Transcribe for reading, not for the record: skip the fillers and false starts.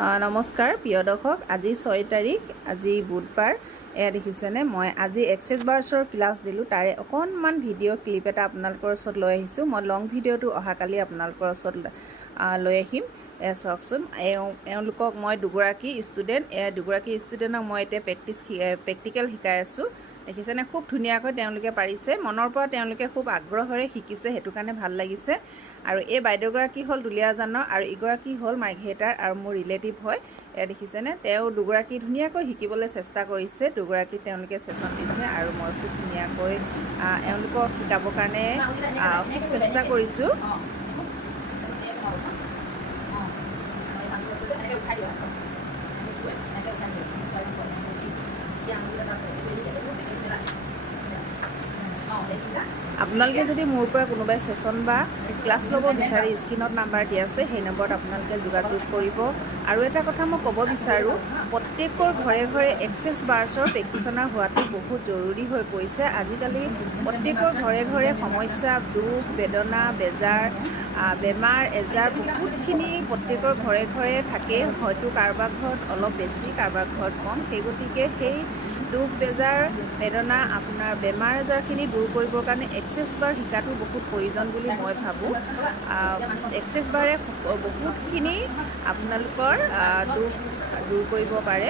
নমস্কাৰ প্ৰিয় দৰ্শক, আজি 6 তাৰিখ, আজি বুধবাৰ। এয়া দেখিছেনে, মই আজি এক্সেছ বাৰ্ছৰ ক্লাছ দিলোঁ, তাৰে অকণমান ভিডিঅ' ক্লিপ এটা আপোনালোকৰ ওচৰত লৈ আহিছোঁ। মই লং ভিডিঅ'টো অহাকালি আপোনালোকৰ ওচৰত লৈ আহিম। চাওকচোন, এওঁলোকক মই দুগৰাকী ষ্টুডেণ্টক মই এতিয়া প্ৰেক্টিকেল শিকাই আছোঁ। দেখিছেনে, খুব ধুনীয়াকৈ তেওঁলোকে পাৰিছে, মনৰ পৰা তেওঁলোকে খুব আগ্ৰহেৰে শিকিছে, সেইটো কাৰণে ভাল লাগিছে। আৰু এই বাইদেউগৰাকী হ'ল দুলীয়াজানৰ, আৰু ইগৰাকী হ'ল মাৰ্ঘেৰিটাৰ আৰু মোৰ ৰিলেটিভ হয়। এয়া দেখিছেনে, তেওঁ দুগৰাকী ধুনীয়াকৈ শিকিবলৈ চেষ্টা কৰিছে, দুগৰাকী তেওঁলোকে ছেশ্যন দিছে, আৰু মই খুব ধুনীয়াকৈ এওঁলোকক শিকাবৰ কাৰণে খুব চেষ্টা কৰিছোঁ। আপোনালোকে যদি মোৰ পৰা কোনোবাই ছেশ্যন বা ক্লাছ ল'ব বিচাৰে, স্ক্ৰীণত নাম্বাৰ দিয়া আছে, সেই নম্বৰত আপোনালোকে যোগাযোগ কৰিব। আৰু এটা কথা মই ক'ব বিচাৰোঁ, প্ৰত্যেকৰ ঘৰে ঘৰে এক্সেছ বাৰ্ছৰ প্ৰেক্টিচনাৰ হোৱাটো বহুত জৰুৰী হৈ পৰিছে। আজিকালি প্ৰত্যেকৰ ঘৰে ঘৰে সমস্যা, দুখ বেদনা, বেমাৰ এজাৰ বহুতখিনি প্ৰত্যেকৰ ঘৰে ঘৰে থাকে। হয়তো কাৰোবাৰ ঘৰত অলপ বেছি, কাৰোবাৰ ঘৰত কম। সেই গতিকে সেই দুখ বেদনা, আপোনাৰ বেমাৰ আজাৰখিনি দূৰ কৰিবৰ কাৰণে এক্সেছ বাৰ শিকাটো বহুত প্ৰয়োজন বুলি মই ভাবোঁ। এক্সেছ বাৰে বহুতখিনি আপোনালোকৰ দুখ দূৰ কৰিব পাৰে।